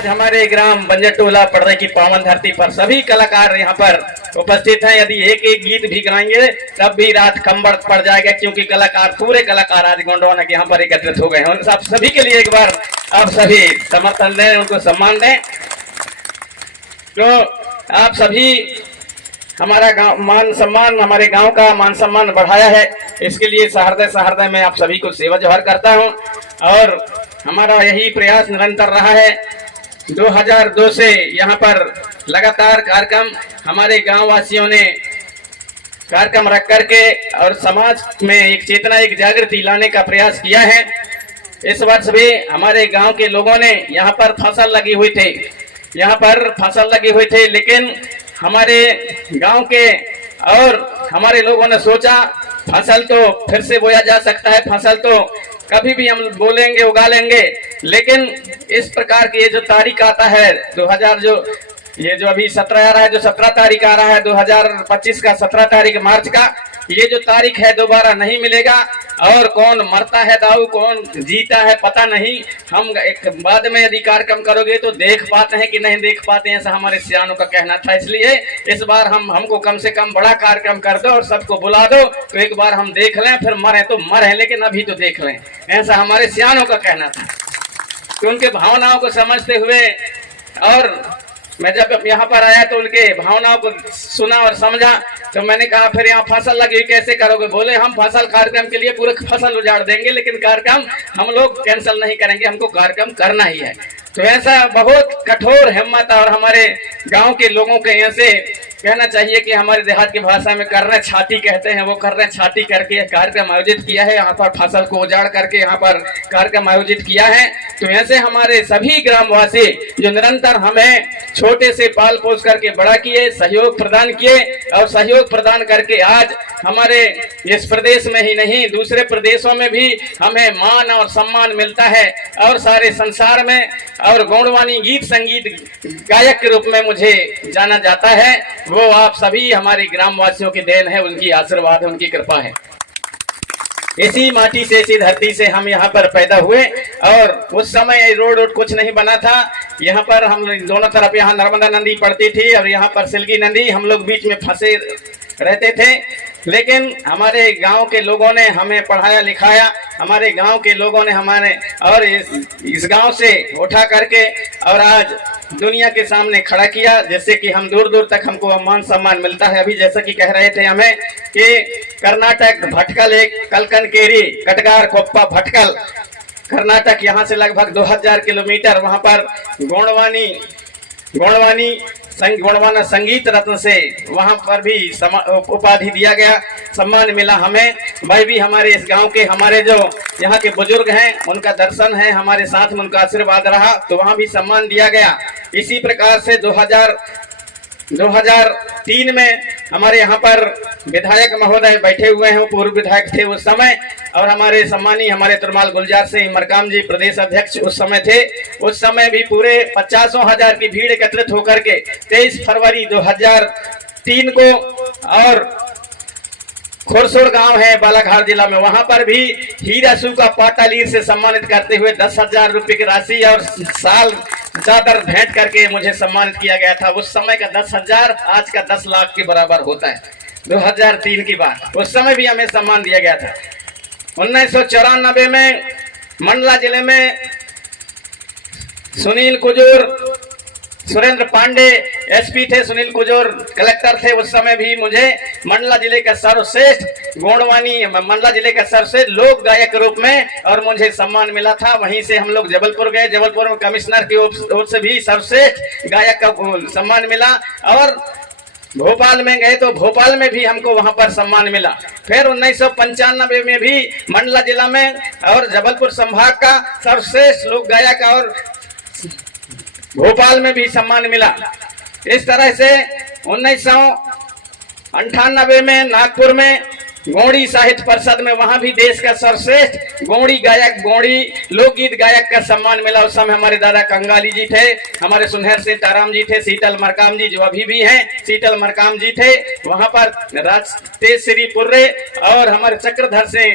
आज हमारे ग्राम बंजरटोला पर्दे की पावन धरती पर सभी कलाकार यहाँ पर उपस्थित हैं। यदि एक एक गीत भी गाएंगे तब भी रात कंबड़ पड़ जाएगा, क्योंकि कलाकार पूरे कलाकार आज गोंडवाना के यहाँ पर एकत्रित हो गए हैं। आप सभी के लिए एक बार आप सभी समर्थन दें, उनको सम्मान दें। तो आप सभी हमारा गांव मान सम्मान, हमारे गांव का मान सम्मान बढ़ाया है, इसके लिए सहृदय मैं आप सभी को सेवा जोहार करता हूं। और हमारा यही प्रयास निरंतर रहा है। 2002 से यहाँ पर लगातार कार्यक्रम हमारे गांव वासियों ने कार्यक्रम रख करके और समाज में एक चेतना, एक जागृति लाने का प्रयास किया है। इस वर्ष भी हमारे गांव के लोगों ने यहाँ पर फसल लगी हुई थे, लेकिन हमारे गांव के और हमारे लोगों ने सोचा फसल तो फिर से बोया जा सकता है, फसल तो कभी भी हम बोलेंगे उगा लेंगे, लेकिन इस प्रकार की ये जो तारीख आता है 2000 जो अभी 17 आ रहा है, जो 17 तारीख आ रहा है 2025 का 17 तारीख मार्च का, ये जो तारीख है दोबारा नहीं मिलेगा। और कौन मरता है दाऊ, कौन जीता है पता नहीं। हम एक बाद में यदि कार्यक्रम करोगे तो देख पाते हैं कि नहीं देख पाते हैं, ऐसा हमारे सियानों का कहना था। इसलिए इस बार हमको कम से कम बड़ा कार्यक्रम कर दो और सबको बुला दो, तो एक बार हम देख लें, फिर मरे तो मरे, लेकिन अभी तो देख लें, ऐसा हमारे सियानों का कहना था। तो उनके भावनाओं को समझते हुए और मैं जब यहाँ पर आया तो उनके भावनाओं को सुना और समझा, तो मैंने कहा फिर यहाँ फसल लगी कैसे करोगे? बोले हम फसल कार्यक्रम के लिए पूरे फसल उजाड़ देंगे, लेकिन कार्यक्रम हम लोग कैंसिल नहीं करेंगे, हमको कार्यक्रम करना ही है। तो ऐसा बहुत कठोर हिम्मत और हमारे गांव के लोगों के यहाँ से कहना चाहिए कि हमारे देहात की भाषा में कर रहे छाती कहते हैं, वो कर रहे छाती करके कार्यक्रम आयोजित किया है। यहाँ पर फसल को उजाड़ करके यहाँ पर कार्यक्रम आयोजित किया है। तो ऐसे हमारे सभी ग्रामवासी जो निरंतर हमें छोटे से पाल पोस करके बड़ा किए, सहयोग प्रदान किए और सहयोग प्रदान करके आज हमारे इस प्रदेश में ही नहीं दूसरे प्रदेशों में भी हमें मान और सम्मान मिलता है और सारे संसार में, और गोंडवानी गीत संगीत गायक के रूप में मुझे जाना जाता है। वो आप सभी हमारे ग्रामवासियों की देन है, उनकी आशीर्वाद है, उनकी कृपा है। इसी माटी से, इसी धरती से हम यहाँ पर पैदा हुए और उस समय रोड कुछ नहीं बना था। यहाँ पर हम दोनों तरफ यहाँ नर्मदा नदी पड़ती थी और यहाँ पर सिलगी नदी, हम लोग बीच में फंसे रहते थे। लेकिन हमारे गांव के लोगों ने हमें पढ़ाया लिखाया, हमारे गांव के लोगों ने हमारे और इस गांव से उठा करके और आज दुनिया के सामने खड़ा किया, जैसे कि हम दूर दूर तक हमको मान सम्मान मिलता है। अभी जैसा कि कह रहे थे हमें कि कर्नाटक भटकल, एक कलकनकेरी कटगार कोप्पा भटकल कर्नाटक, यहाँ से लगभग 2000 किलोमीटर, वहाँ पर गोंडवाना संगीत रत्न से वहां पर भी उपाधि दिया गया, सम्मान मिला हमें। भाई भी हमारे इस गांव के, हमारे जो यहाँ के बुजुर्ग हैं, उनका दर्शन है हमारे साथ में, उनका आशीर्वाद रहा, तो वहां भी सम्मान दिया गया। इसी प्रकार से 2003 में हमारे यहाँ पर विधायक महोदय बैठे हुए हैं, पूर्व विधायक थे उस समय, और हमारे सम्मानी हमारे तुरमाल गुलजार सिंह मरकाम जी प्रदेश अध्यक्ष उस समय थे। उस समय भी पूरे 50,000 की भीड़ एकत्रित होकर के 23 फरवरी 2003 को, और खोरसोड़ गांव है बालाघाट जिला में, वहां पर भी हीरासू का पाटालीर से सम्मानित करते हुए 10,000 रुपए की राशि और साल चादर भेंट करके मुझे सम्मानित किया गया था। उस समय का 10,000 आज का 10 लाख के बराबर होता है। 2003 की बात, उस समय भी हमें सम्मान दिया गया था। 1994 में मंडला जिले में सुनील कुजूर, सुरेंद्र पांडे एसपी थे, सुनील कुजूर कलेक्टर थे। उस समय भी मुझे मंडला जिले का सर्वश्रेष्ठ गोंडवानी, मंडला जिले का सर्वश्रेष्ठ लोक गायक के रूप में और मुझे सम्मान मिला था। वहीं से हम लोग जबलपुर गए, जबलपुर में कमिश्नर की ओर से भी सर्वश्रेष्ठ गायक का सम्मान मिला, और भोपाल में गए तो भोपाल में भी हमको वहां पर सम्मान मिला। फिर 1995 में भी मंडला जिला में और जबलपुर संभाग का सर्वश्रेष्ठ लोक गायक और भोपाल में भी सम्मान मिला। इस तरह से 1998 में नागपुर में गोंडी साहित्य परिषद में, वहां भी देश का सर्वश्रेष्ठ गोंडी गायक, गोंडी लोकगीत गायक का सम्मान मिला। उस समय हमारे दादा कंगाली जी थे, हमारे सुनहर से ताराम जी थे, शीतल मरकाम जी जो अभी भी हैं, शीतल मरकाम जी थे। वहां पर तेज श्री पुर्रे और हमारे चक्रधर से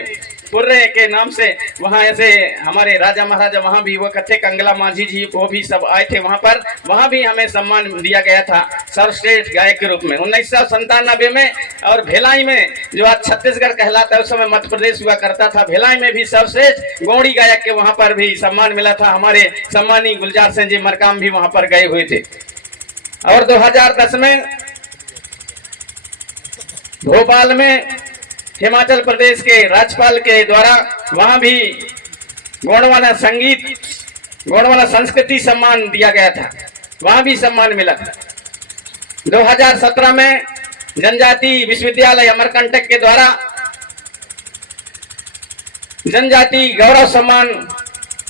पुर्रे के नाम से वहाँ ऐसे हमारे राजा महाराजा वहाँ भी वो कथे, कंगला माझी जी वो भी सब आए थे वहाँ पर। वहाँ भी हमें सम्मान दिया गया था सर्वश्रेष्ठ गायक के रूप में 1997 में। और भिलाई में जो आज छत्तीसगढ़ कहलाता है उस समय मध्य प्रदेश हुआ करता था, भिलाई में भी सर्वश्रेष्ठ गौड़ी गायक के वहाँ पर भी सम्मान मिला था। हमारे सम्मानी गुलजार सिंह जी मरकाम भी वहाँ पर गए हुए थे। और 2010 में भोपाल में हिमाचल प्रदेश के राज्यपाल के द्वारा वहां भी गोंडवाना संगीत, गोंडवाना संस्कृति सम्मान दिया गया था, वहां भी सम्मान मिला था। 2017 में जनजाति विश्वविद्यालय अमरकंटक के द्वारा जनजाति गौरव सम्मान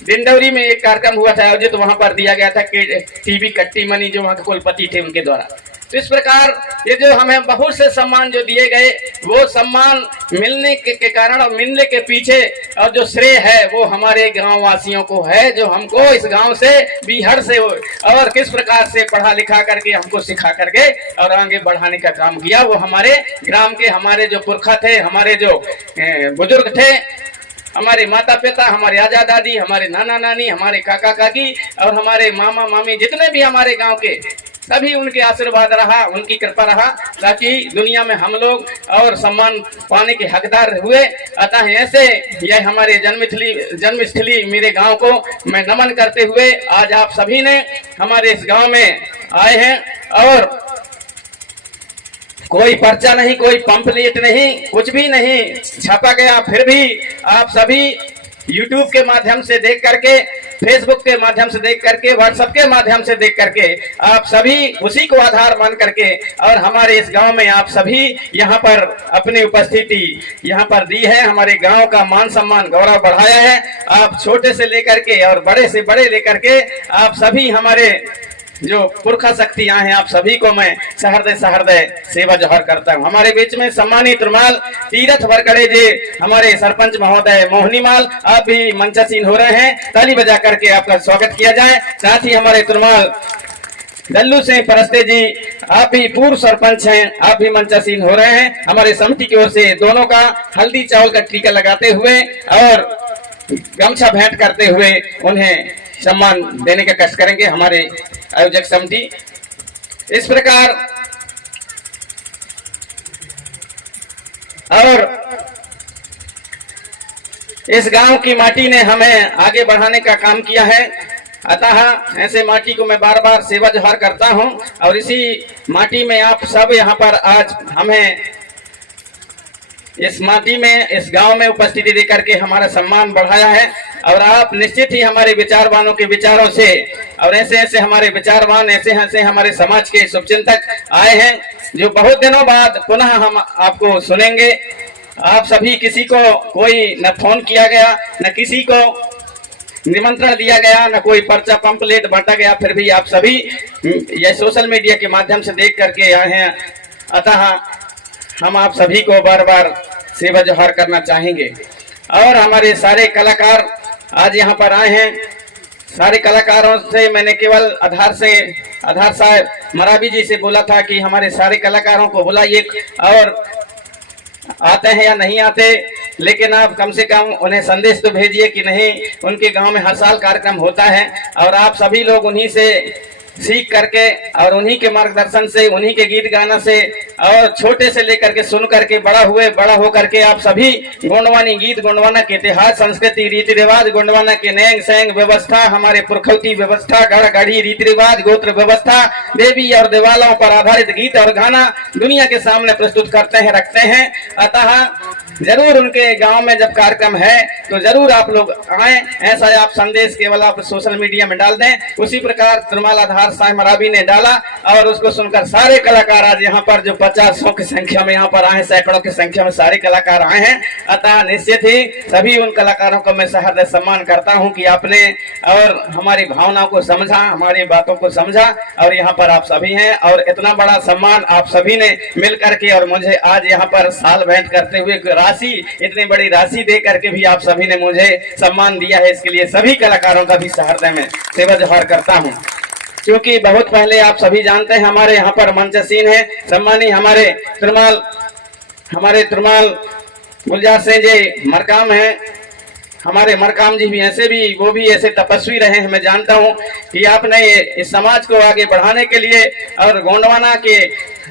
डिंडौरी में एक कार्यक्रम हुआ था आयोजित, तो वहां पर दिया गया था कि टीबी कट्टी मनी जो वहां के कुलपति थे उनके द्वारा। तो इस प्रकार ये जो हमें बहुत से सम्मान जो दिए गए, वो सम्मान मिलने के कारण और मिलने के पीछे और जो श्रेय है वो हमारे गांव वासियों को है, जो हमको इस गांव से बिहार से और किस प्रकार से पढ़ा लिखा करके हमको सिखा करके और आगे बढ़ाने का काम किया। वो हमारे ग्राम के हमारे जो पुरखा थे, हमारे जो बुजुर्ग थे, हमारे माता पिता, हमारे आजा दादी, हमारे नाना नानी, हमारे काका काकी और हमारे मामा मामी, जितने भी हमारे गांव के सभी, उनके आशीर्वाद रहा, उनकी कृपा रहा, ताकि दुनिया में हम लोग और सम्मान पाने के हकदार हुए। अतः ऐसे यह हमारे जन्मस्थली मेरे गांव को मैं नमन करते हुए आज आप सभी ने हमारे इस गांव में आए हैं। और कोई पर्चा नहीं, कोई पंपलेट नहीं, कुछ भी नहीं छापा गया, फिर भी आप सभी YouTube के माध्यम से देख करके, फेसबुक के माध्यम से देख करके, व्हाट्सएप के माध्यम से देख करके आप सभी उसी को आधार मान करके और हमारे इस गांव में आप सभी यहाँ पर अपनी उपस्थिति यहाँ पर दी है, हमारे गांव का मान सम्मान गौरव बढ़ाया है। आप छोटे से लेकर के और बड़े से बड़े लेकर के आप सभी हमारे जो पुरखा शक्तियां हैं, आप सभी को मैं सहृदय सेवा जोहर करता हूं। हमारे बीच में सम्मानित रुमाल तीरथ वरकड़े जी, हमारे सरपंच महोदय मोहनी माल, आप भी मंचासीन हो रहे हैं, ताली बजा करके आपका स्वागत किया जाए। साथ ही हमारे तुरमाल दल्लू सिंह परस्ते जी, आप भी पूर्व सरपंच हैं, आप भी मंचासीन हो रहे हैं। हमारे समिति की ओर से दोनों का हल्दी चावल का टीका लगाते हुए और गमछा भेंट करते हुए उन्हें सम्मान देने का कष्ट करेंगे हमारे आयोजक समिति। इस प्रकार और इस गांव की माटी ने हमें आगे बढ़ाने का काम किया है, अतः ऐसे माटी को मैं बार बार सेवा जोहार करता हूं। और इसी माटी में आप सब यहाँ पर आज हमें इस माटी में, इस गांव में उपस्थिति देकर के हमारा सम्मान बढ़ाया है। और आप निश्चित ही हमारे विचारवानों के विचारों से और ऐसे ऐसे हमारे विचारवान, ऐसे ऐसे हमारे समाज के शुभचिंतक आए हैं, जो बहुत दिनों बाद पुनः हम आपको सुनेंगे। आप सभी, किसी को कोई न फोन किया गया, न किसी को निमंत्रण दिया गया, न कोई पर्चा पंपलेट बांटा गया, फिर भी आप सभी यह सोशल मीडिया के माध्यम से देख करके आए हैं। अतः हम आप सभी को बार बार सेवा जोहार करना चाहेंगे। और हमारे सारे कलाकार आज यहाँ पर आए हैं। सारे कलाकारों से मैंने केवल आधार साहब मराबी जी से बोला था कि हमारे सारे कलाकारों को बुलाइए, और आते हैं या नहीं आते, लेकिन आप कम से कम उन्हें संदेश तो भेजिए कि नहीं, उनके गांव में हर साल कार्यक्रम होता है और आप सभी लोग उन्हीं से सीख करके और उन्हीं के मार्गदर्शन से, उन्हीं के गीत गाना से और छोटे से लेकर के सुन करके बड़ा हो करके आप सभी गोंडवानी गीत, गोंडवाना के इतिहास, संस्कृति, रीति रिवाज, गोंडवाना के नैंग सैंग व्यवस्था, हमारे पुरखौती व्यवस्था, गढ़ गढ़ी रीति रिवाज, गोत्र व्यवस्था, देवी और देवालों पर आधारित गीत और गाना दुनिया के सामने प्रस्तुत करते हैं, रखते हैं। अतः जरूर उनके गांव में जब कार्यक्रम है तो जरूर आप लोग आए, ऐसा आप संदेश केवल आप सोशल मीडिया में डाल दें। उसी प्रकार तिरुमाल आधार साहब मराबी ने डाला और उसको सुनकर सारे कलाकार आज यहाँ पर जो 50 की संख्या में यहाँ पर आए, सैकड़ों की संख्या में सारे कलाकार आए हैं। अतः निश्चित ही सभी उन कलाकारों को मैं सहृदय सम्मान करता हूँ कि आपने और हमारी भावनाओं को समझा, हमारी बातों को समझा और यहाँ पर आप सभी हैं। और इतना बड़ा सम्मान आप सभी ने मिल करके और मुझे आज यहाँ पर साल भेंट करते हुए राशि, इतनी बड़ी राशि दे करके भी आप सभी ने मुझे सम्मान दिया है, इसके लिए सभी कलाकारों का भी सहृदय में सेवा जोहार करता हूं। क्योंकि बहुत पहले आप सभी जानते हैं हमारे यहाँ पर मंचासीन है सम्मानी हमारे तिरुमाल गुलजार सिंह जी मरकाम है, हमारे मरकाम जी भी ऐसे भी, वो भी ऐसे तपस्वी रहे हैं। मैं जानता हूं कि आपने इस समाज को आगे बढ़ाने के लिए और गोंडवाना के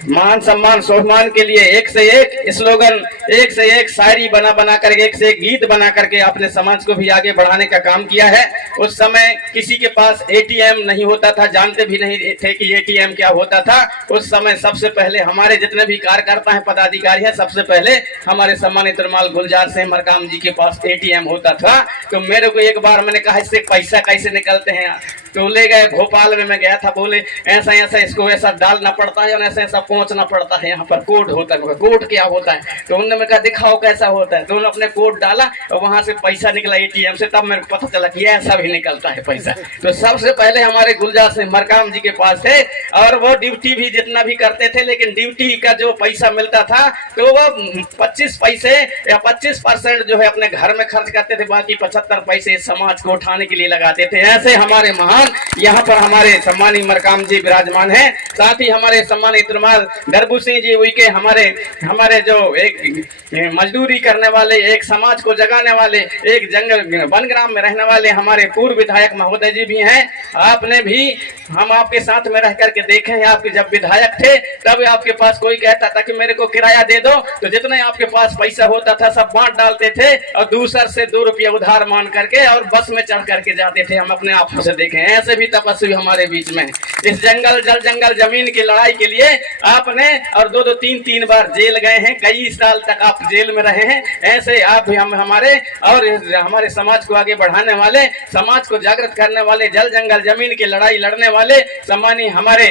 मान सम्मान स्वाभिमान के लिए एक से एक स्लोगन, एक से एक शायरी बना बना करके, एक से एक गीत बना करके आपने समाज को भी आगे बढ़ाने का काम किया है। उस समय किसी के पास एटीएम नहीं होता था, जानते भी नहीं थे कि एटीएम क्या होता था। उस समय सबसे पहले हमारे जितने भी कार्यकर्ता हैं, पदाधिकारी हैं, सबसे पहले हमारे सम्मानित रुमाल गुलजार सिंह मरकाम जी के पास एटीएम होता था। तो मेरे को एक बार मैंने कहा इससे पैसा कैसे निकलते हैं, तो ले गए भोपाल में, मैं गया था, बोले ऐसा ऐसा इसको ऐसा डालना पड़ता है और ऐसा ऐसा पहुंचना पड़ता है, यहाँ पर कोड होता है। कोड क्या होता है? तो उन्होंने मैं कहा दिखाओ कैसा होता है। तो उन्होंने अपने कोड डाला और वहां से पैसा निकला एटीएम से, तब मेरे को पता चला कि ऐसा भी निकलता है पैसा। तो सबसे पहले हमारे गुलजार सिंह मरकाम जी के पास थे और वो ड्यूटी भी जितना भी करते थे, लेकिन ड्यूटी का जो पैसा मिलता था तो वो 25 पैसे या 25% जो है अपने घर में खर्च करते थे, बाकी 75 पैसे समाज को उठाने के लिए लगाते थे। ऐसे हमारे महान यहाँ पर हमारे सम्मानी मरकाम जी विराजमान हैं। साथ ही हमारे सम्मानित रुमाल दरबू सिंह जी हुई के हमारे जो एक मजदूरी करने वाले, एक समाज को जगाने वाले, एक जंगल वनग्राम में रहने वाले हमारे पूर्व विधायक महोदय जी भी हैं। आपने भी, हम आपके साथ में रह करके देखे हैं, आपके जब विधायक थे तब आपके पास कोई कहता था कि मेरे को किराया दे दो, तो जितने आपके पास पैसा होता था सब बांट डालते थे और दूसर से 2 रुपये उधार मान करके और बस में चढ़ करके जाते थे। हम अपने आंखों से देखे हैं। ऐसे भी तपस्वी हमारे बीच में। इस जंगल जल जमीन की लड़ाई के लिए आपने और 2-2 3-3 बार जेल गए हैं, कई साल तक आप जेल में रहे हैं। ऐसे आप भी हमारे और हमारे समाज को आगे बढ़ाने वाले, समाज को जागृत करने वाले, जल जंगल जमीन की लड़ाई लड़ने वाले सम्मानी हमारे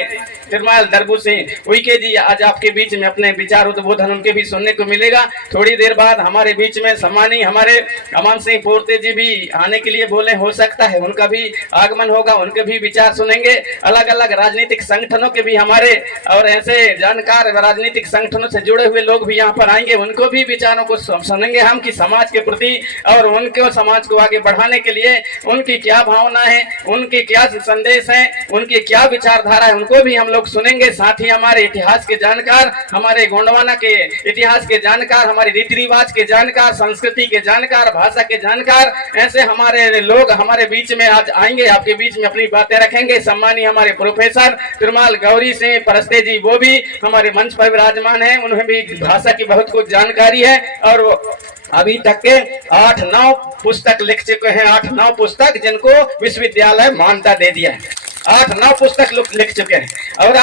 रुमाल दरबू सिंह उइके जी आज आपके बीच में अपने विचार उद्बोधन उनके भी सुनने को मिलेगा। थोड़ी देर बाद हमारे बीच में सम्मानी हमारे अमन सिंह पोर्ते जी भी आने के लिए बोले, हो सकता है उनका भी आगमन होगा, उनके भी विचार सुनेंगे। अलग अलग राजनीतिक संगठनों के भी हमारे और ऐसे जानकार राजनीतिक संगठनों से जुड़े हुए लोग भी यहाँ पर आएंगे, उनको भी विचारों को सुनेंगे हम कि समाज के प्रति और उनके समाज को आगे बढ़ाने के लिए उनकी क्या भावना है, उनके क्या संदेश है, उनकी क्या विचारधारा है, उनको भी हम लोग सुनेंगे। साथ ही हमारे इतिहास के जानकार, हमारे गोंडवाना के इतिहास के जानकार, हमारे रीति रिवाज के जानकार, संस्कृति के जानकार, भाषा के जानकार, ऐसे हमारे लोग हमारे बीच में आज आएंगे, आपके बीच में अपनी बातें रखेंगे। सम्मानीय हमारे प्रोफेसर तिरुमाल गौरी सिंह परस्ते जी, वो भी हमारे मंच पर विराजमान है, उन्हें भी भाषा की बहुत कुछ जानकारी है और अभी तक के 8-9 पुस्तक लिख चुके हैं, 8-9 पुस्तक जिनको विश्वविद्यालय मान्यता दे दिया है, 8-9 पुस्तक लिख चुके हैं। और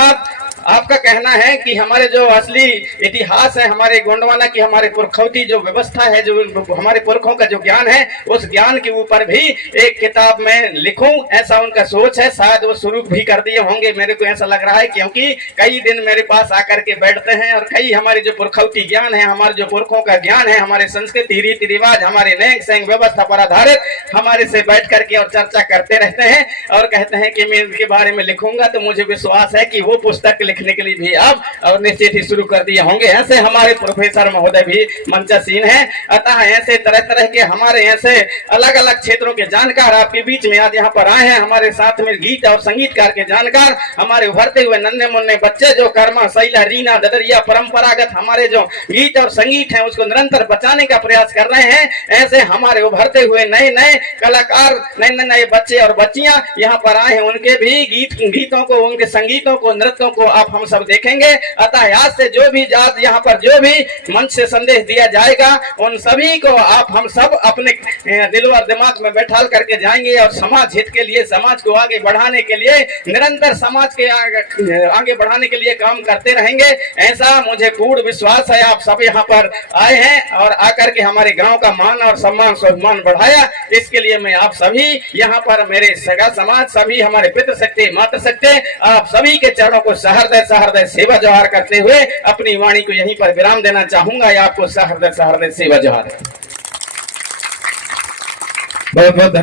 आपका कहना है कि हमारे जो असली इतिहास है, हमारे गोंडवाना की, हमारे पुरखौती जो व्यवस्था है, जो हमारे पुरखों का जो ज्ञान है, उस ज्ञान के ऊपर भी एक किताब में लिखूं, ऐसा उनका सोच है। शायद वो शुरू भी कर दिए होंगे, मेरे को ऐसा लग रहा है, क्योंकि कई दिन मेरे पास आकर के बैठते हैं और कई हमारे जो पुरखौती ज्ञान है, हमारे जो पुरखों का ज्ञान है, हमारे संस्कृति रीति रिवाज, हमारे नेंग सेंग व्यवस्था पर आधारित हमारे से बैठ करके और चर्चा करते रहते हैं और कहते हैं कि मैं इनके बारे में लिखूंगा। तो मुझे विश्वास है कि वो पुस्तक लिखने के लिए भी अब और निश्चित ही शुरू कर दिए होंगे। ऐसे हमारे प्रोफेसर महोदय भी मंचासीन हैं। अतः ऐसे तरह तरह के हमारे ऐसे अलग अलग क्षेत्रों के जानकार आपके बीच में आज यहाँ पर आए हैं। हमारे साथ में गीत और संगीतकार के जानकार, हमारे उभरते हुए नन्हे मुन्ने बच्चे जो कर्मा शैला रीना ददरिया परंपरागत हमारे जो गीत और संगीत है उसको निरंतर बचाने का प्रयास कर रहे हैं। ऐसे हमारे उभरते हुए नए नए कलाकार, नए नए बच्चे और बच्चियां यहाँ पर आए हैं। उनके भी गीतों को, उनके संगीतों को, नृत्यों को आप हम सब देखेंगे। अतः आज से जो भी यहाँ पर जो भी मंच से संदेश दिया जाएगा उन सभी को आप हम सब अपने दिल और दिमाग में बैठा करके जाएंगे और समाज हित के लिए, समाज को आगे बढ़ाने के लिए, निरंतर समाज के आगे बढ़ाने के लिए काम करते रहेंगे। ऐसा मुझे पूर्ण विश्वास है। आप सब यहाँ पर आए हैं और आकर के हमारे गांव का मान और सम्मान स्वाभिमान बढ़ाया, इसके लिए मैं आप सभी यहाँ पर मेरे सगा समाज, सभी हमारे पितृ शक्ति मातृ शक्ति, आप सभी के चरणों को सहृदय सेवा जोहार करते हुए अपनी वाणी को यहीं पर विराम देना चाहूंगा। आपको सहृदय सेवा जोहार। बहुत बहुत